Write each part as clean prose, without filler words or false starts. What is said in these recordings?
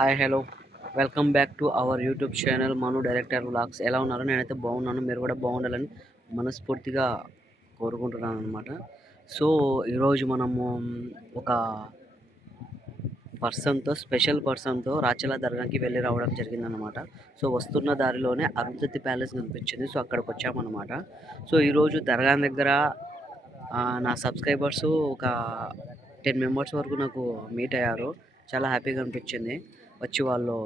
Hi hello welcome back to our YouTube channel Manu director vlogs. ఎలా ఉన్నారు? నేనైతే బాగున్నాను, మీరు కూడా బాగుండాలని మనస్ఫూర్తిగా కోరుకుంటున్నాను అనమాట. సో ఈరోజు మనము ఒక స్పెషల్ పర్సన్తో రాచల దర్గాకి వెళ్ళి రావడం జరిగిందనమాట. సో వస్తున్న దారిలోనే అరుంధతి ప్యాలెస్ కనిపించింది. సో అక్కడికి వచ్చామన్నమాట. సో ఈరోజు దర్గా దగ్గర నా సబ్స్క్రైబర్స్ ఒక 10 మెంబర్స్ వరకు నాకు మీట్ అయ్యారు. చాలా హ్యాపీగా అనిపించింది. వచ్చి వాళ్ళు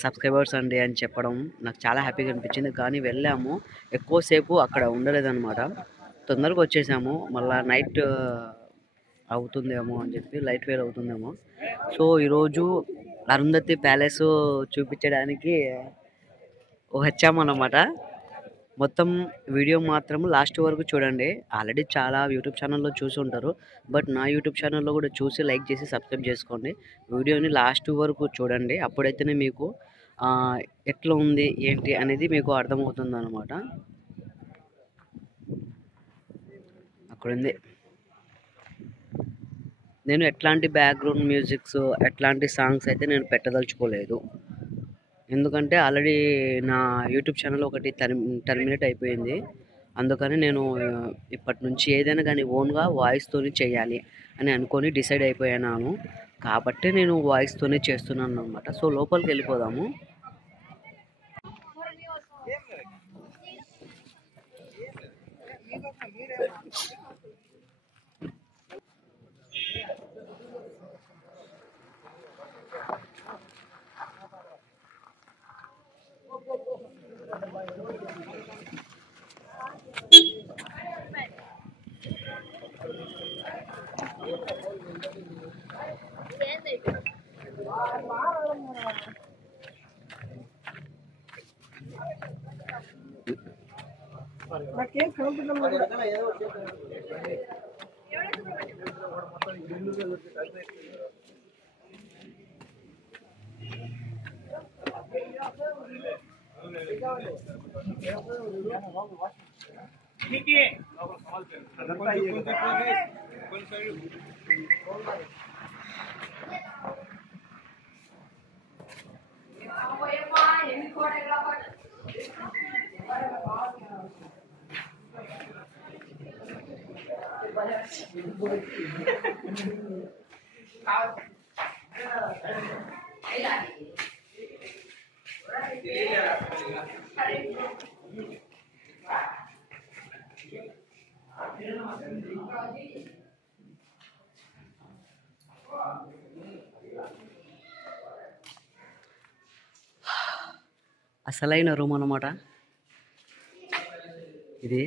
సబ్స్క్రైబర్స్ అండి అని చెప్పడం నాకు చాలా హ్యాపీగా అనిపించింది. కానీ వెళ్ళాము, ఎక్కువసేపు అక్కడ ఉండలేదన్నమాట. తొందరగా వచ్చేసాము. మళ్ళీ నైట్ అవుతుందేమో అని చెప్పి, లైట్ ఫెయిల్ అవుతుందేమో. సో ఈరోజు అరుంధతి ప్యాలెస్ చూపించడానికి వచ్చామన్నమాట. మొత్తం వీడియో మాత్రం లాస్ట్ వరకు చూడండి. ఆల్రెడీ చాలా యూట్యూబ్ ఛానల్లో చూసి ఉంటారు, బట్ నా యూట్యూబ్ ఛానల్లో కూడా చూసి లైక్ చేసి సబ్స్క్రైబ్ చేసుకోండి. వీడియోని లాస్ట్ వరకు చూడండి, అప్పుడైతేనే మీకు ఎట్లా ఉంది ఏంటి అనేది మీకు అర్థమవుతుంది అనమాట. అక్కడుంది. నేను ఎట్లాంటి బ్యాక్గ్రౌండ్ మ్యూజిక్స్, ఎట్లాంటి సాంగ్స్ అయితే నేను పెట్టదలుచుకోలేదు. ఎందుకంటే ఆల్రెడీ నా యూట్యూబ్ ఛానల్ ఒకటి టర్మినేట్ అయిపోయింది. అందుకని నేను ఇప్పటి నుంచి ఏదైనా కానీ ఓన్గా వాయిస్తోనే చేయాలి అని అనుకొని డిసైడ్ అయిపోయాను. కాబట్టి నేను వాయిస్తోనే చేస్తున్నాను అనమాట. సో లోపలికి వెళ్ళిపోదాము. అసలైన రూమ్ అన్నమాట ఇది.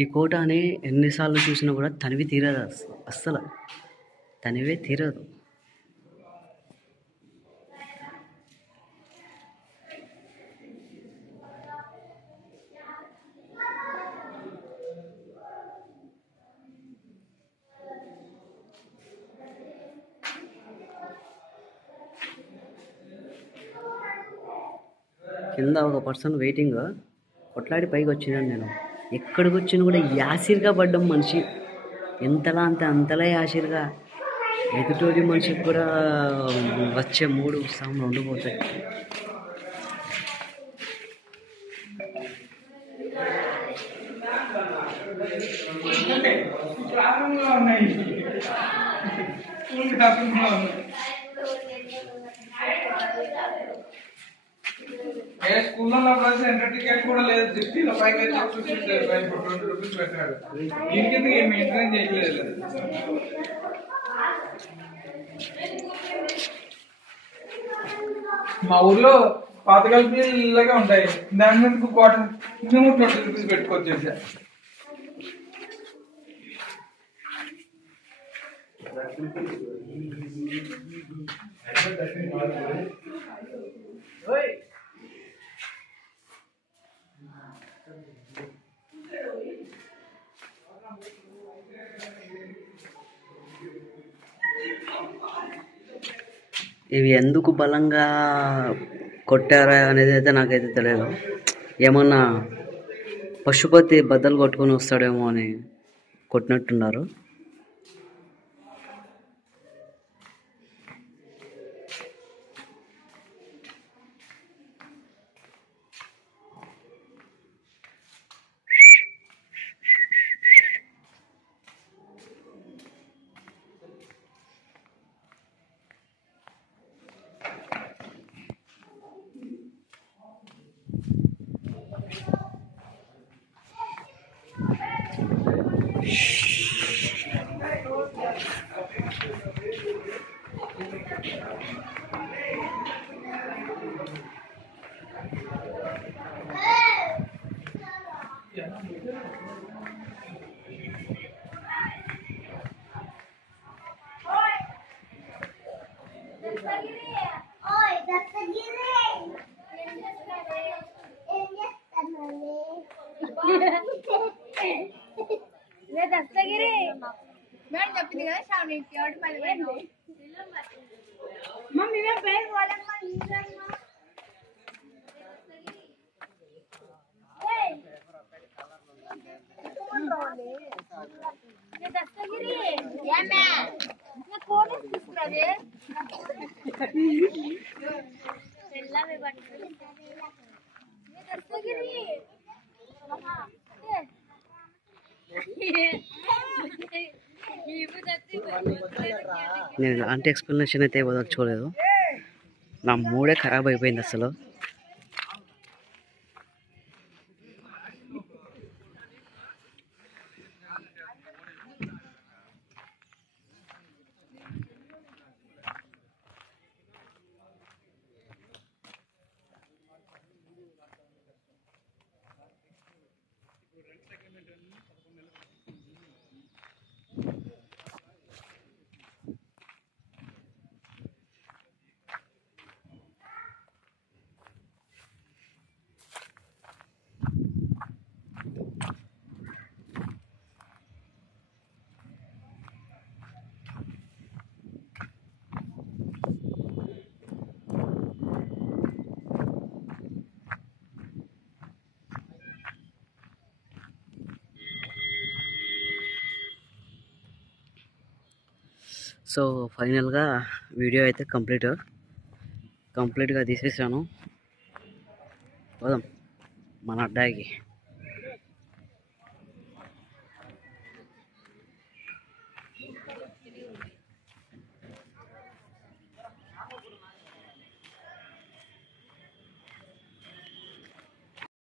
ఈ కోటని ఎన్నిసార్లు చూసినా కూడా తనివి తీరదు, అస్సలు తనివే తీరదు. కింద ఒక పర్సన్ వెయిటింగ్, కొట్లాడి పైకి వచ్చినాను నేను. ఎక్కడికి వచ్చినా కూడా యాసిర్గా పడ్డం మనిషి, ఎంతలా అంతలా యాసిర్గా. ఎదుటోడి మనిషికి కూడా వచ్చే 3 ఉత్సాహంలో ఉండిపోతాయి. స్కూల్లో ఎంటర్ టికెట్ కూడా లేదు, చెప్పి పైకి ₹20 పెట్టాడు. దీనికి ఏమి మెయింటైన్ చేయలేదు. మా ఊర్లో పాతకాల ఇలాగే ఉంటాయి, దాని మీద ₹20 పెట్టుకొచ్చేసా. ఇవి ఎందుకు బలంగా కొట్టారా అనేది అయితే నాకైతే తెలియదు. ఏమన్నా పశుపతి బద్దలు కొట్టుకొని వస్తాడేమో అని కొట్టినట్టున్నారు. దస్తగిరి మేడం చెప్పింది కదా శ్రావణి ఎవరి పని మమ్మీ పేరు వాళ్ళమ్మ దస్తగిరి ఏమే కోట తీసుకురాదే తెల్లవి పట్టుకుని దస్తగిరి నేను ఎలాంటి ఎక్స్ప్లెనేషన్ అయితే ఇవ్వదలుచుకోలేదు. నా మూడే ఖరాబ్ అయిపోయింది అసలు. సో ఫైనల్గా వీడియో అయితే కంప్లీట్గా తీసేసాను. పోదాం మన అడ్డాకి.